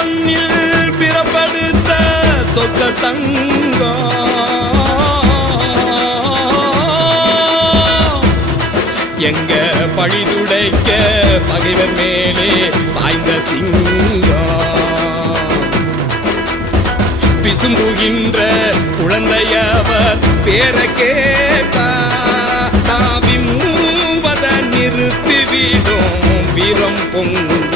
பொன்னில் பிறப்படுத்த சொக்க தங்கம். எங்க பழிதுடைக்க பகைவர் மேலே பாய்ந்த சிங்கம். பிசும்புகின்ற குழந்தையவர் பேர கேட்டாவி மூவத நிறுத்திவிடும் வீரம் பொங்கும்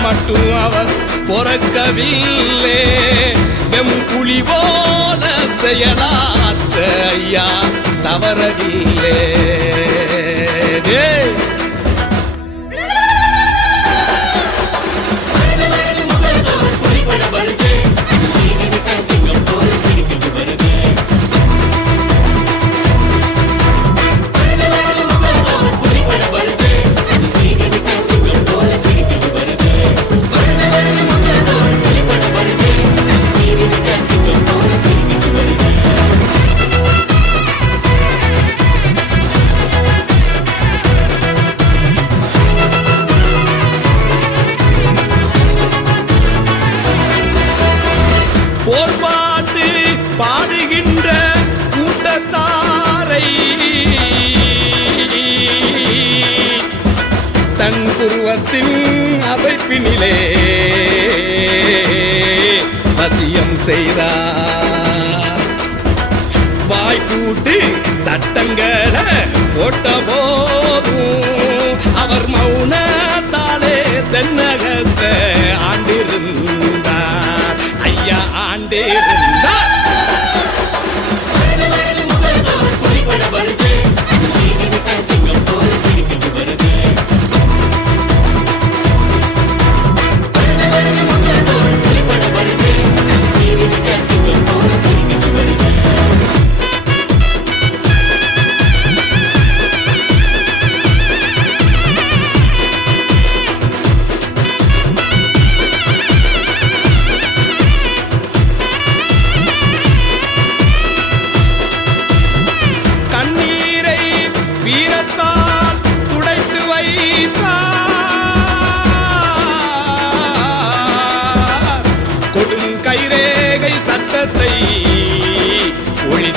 மட்டும் அவர் பொறக்கவில்லை. எம் புலி போல செயலாற்ற ஐயா தவறவில்லை. தன் அசைப்பினிலே வசியம் செய்தார். வாய்ப்பூட்டு சட்டங்களை போட்ட போதும் அவர் மௌனத்தாலே தென்னகத்தை ஆண்டிருந்தார். ஐயா ஆண்டிருந்தார்.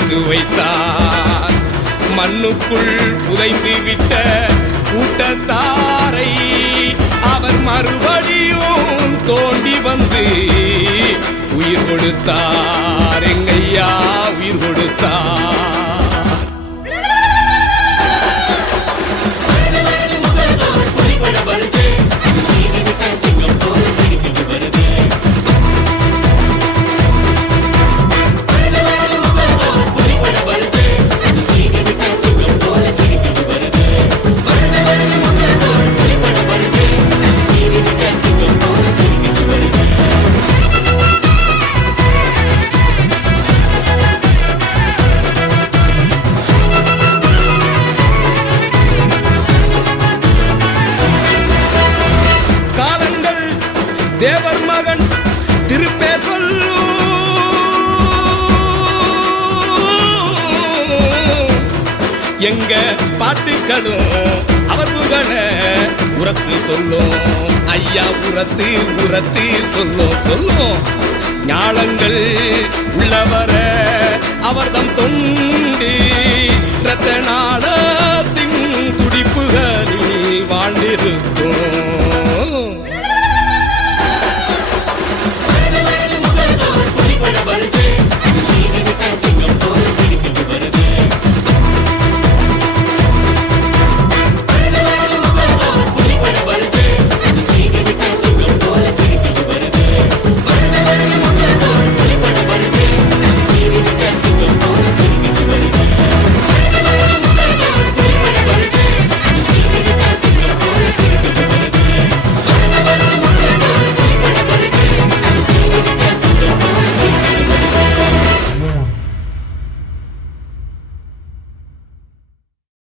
ஒழித்து வைத்தார். மண்ணுக்குள் புதைந்து விட்ட கூட்டத்தாரை அவர் மறுபடியும் தோண்டி வந்து உயிர் கொடுத்தார். எங்க எங்க பாட்டுக்களும் அவர் புகழ உரத்து சொல்லும். ஐயா உரத்து உரத்து சொல்லும் சொல்லும். ஞானங்கள் உள்ளவர அவர்தம் தொன்